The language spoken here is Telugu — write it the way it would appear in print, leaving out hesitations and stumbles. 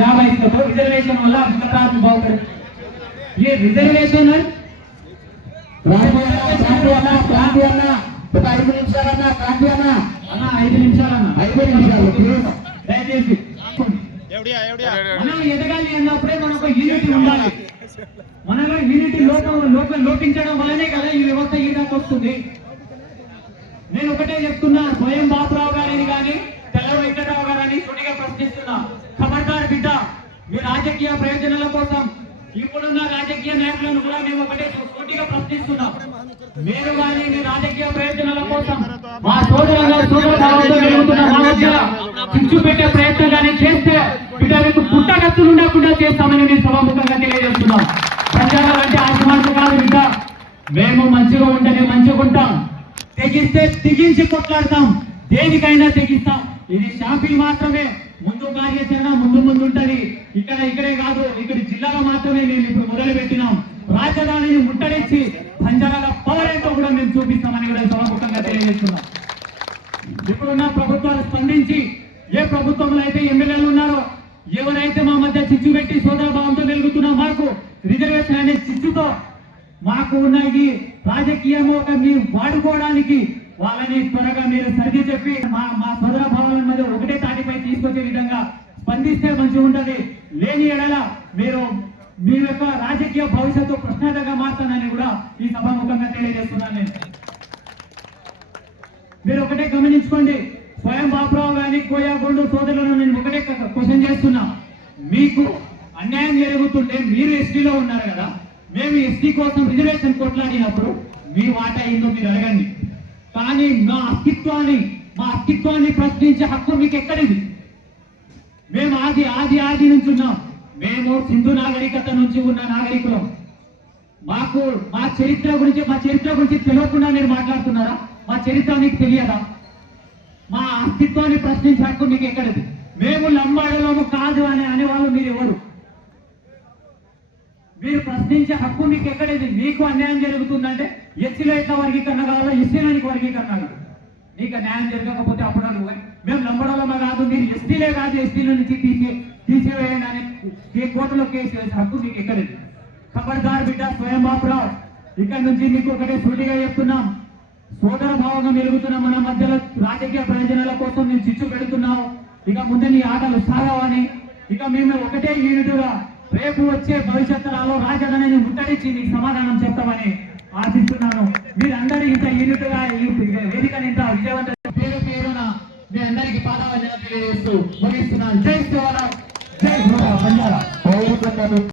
జాబ్ అయిపోతే రిజర్వేషన్ వల్ల ప్రాంతం బాగుపడు ये रिजर्वेशन ఒక 5 నిమిషాలన్నా క్రాంతి అన్న అన్న 5 నిమిషాలన్నా 5 నిమిషాలు దయచేసి మనం ఎదగాలి అన్నప్పుడే మనకు యూనిటీ ఉండాలి. మనలో యూనిటీ లోపించడం వల్లనే కదా ఈ వ్యవస్థ ఈ దాకా వస్తుంది. నేను ఒకటే చెప్తున్నా, స్వయం బాపురావు గారిని కానీ తెల్ల వెంకటరావు గారిని సూటిగా ప్రశ్నిస్తున్నా, ఖబర్దార్ బిడ్డ, మీ రాజకీయ ప్రయోజనాల కోసం ఇప్పుడున్న రాజకీయ నాయకులను కూడా మేము ఒకటే సూటిగా ప్రశ్నిస్తున్నాం. మీరు కానీ మీ రాజకీయ ప్రయోజనాల కోసం మా చిచ్చు పెట్టే ప్రయత్నం కానీ చేస్తే బిడ్డలకు పుట్టగత్తులు ఉండకుండా చేస్తామని మేము సభాముఖంగా తెలియజేస్తున్నాం. ప్రచారాలు అంటే ఆశమార్గం కాదు బిడ్డ, మేము మంచిగా ఉంటేనే మంచిగా ఉంటాం, తెగిస్తే తెగించి కొట్లాడతాం, దేనికైనా తెగిస్తాం. ఇది షాపింగ్ మాత్రమే, ముందు కార్యాచరణ ముందు ఉంటది. ఇక్కడే కాదు, ఇక్కడ జిల్లాలో మాత్రమే మేము ఇప్పుడు మొదలు పెట్టినాం. రాజధానిని ముట్టడించి బంజారాల పవర్ ఏంటో కూడా మేము చూపిస్తామని కూడా సభాముఖంగా తెలియజేస్తున్నాం. ఇప్పుడున్న ప్రభుత్వాలు స్పందించి, ఏ ప్రభుత్వంలో అయితే ఎమ్మెల్యేలు ఉన్నారో, ఎవరైతే మా మధ్య చిచ్చు పెట్టి సోదర భావంతో వెలుగుతున్నా, మాకు రిజర్వేషన్ అనే చిచ్చుతో మాకు ఉన్న ఈ రాజకీయం ఒక మీరు వాడుకోవడానికి వాళ్ళని త్వరగా మీరు సర్ది చెప్పి మా సోదర భావాల మధ్య ఒకటే తాటిపై తీసుకొచ్చే విధంగా స్పందిస్తే మంచిగా ఉంటది. లేని ఎడల మీరు మీ యొక్క రాజకీయ భవిష్యత్తు ప్రశ్నార్థంగా మారుతానని కూడా ఈ సభాముఖంగా తెలియజేస్తున్నాను. నేను మీరు ఒకటే గమనించుకోండి, స్వయం బాపురావు గారి కోయాగొండు సోదరులను నేను ఒకటే క్వశ్చన్ చేస్తున్నా, మీకు అన్యాయం జరుగుతుంటే మీరు ఎస్టీలో ఉన్నారు కదా, మేము ఎస్టీ కోసం రిజర్వేషన్ కొట్లాడినప్పుడు మీ వాటా ఏందో మీరు అడగండి. కానీ మా అస్తిత్వాన్ని ప్రశ్నించే హక్కు మీకు ఎక్కడిది? మేము ఆది నుంచి ఉన్నాం. మేము సింధు నాగరికత నుంచి ఉన్న నాగరికులం. మాకు మా చరిత్ర గురించి తెలియకుండా మీరు మాట్లాడుతున్నారా? మా చరిత్ర మీకు తెలియదా? మా అస్తిత్వాన్ని ప్రశ్నించే హక్కు మీకు ఎక్కడిది? మేము లంబాడలము కాదు అని అనేవాళ్ళు మీరు ఎవరు? మీరు ప్రశ్నించే హక్కు మీకు ఎక్కడిది? మీకు అన్యాయం జరుగుతుందంటే ఎస్సీలో ఎట్లా వర్గీకరణ కావాలో ఎస్సీలోనికి వర్గీకరణ కాదు. నీకు న్యాయం జరగకపోతే అప్పుడు మేము లంబడలమా కాదు, మీరు ఎస్టీలే కాదు, ఎస్టీల నుంచి తీసివేయండి అని కోర్టులో కేసు వేసే హక్కు మీకు ఎక్కడిది? ఖబర్దార్ బిడ్డ, స్వయం బాపురావు, ఇక్కడ నుంచి మీకు ఒకటే సూటిగా చెప్తున్నాం, సోదర భావంగా మెరుగుతున్న మన మధ్యలో రాజకీయ ప్రయోజనాల కోసం మేము చిచ్చు పెడుతున్నావు. ఇక ముందు నీ ఆటలు సాగవని, ఇక మేము ఒకటే యూనిట్గా రేపు వచ్చే భవిష్యత్తులో రాజధానిని ముట్టడించి నీకు సమాధానం చెప్తామని ఆశిస్తున్నాను. మీరందరూ ఇంత యూనిట్గా ఈ వేదికని ఇంత విజయవంతం పేరున మీ అందరికీ పాదావందనం తెలియజేస్తూ ముగిస్తున్నాను. జై శివరాం, జై బంజారా.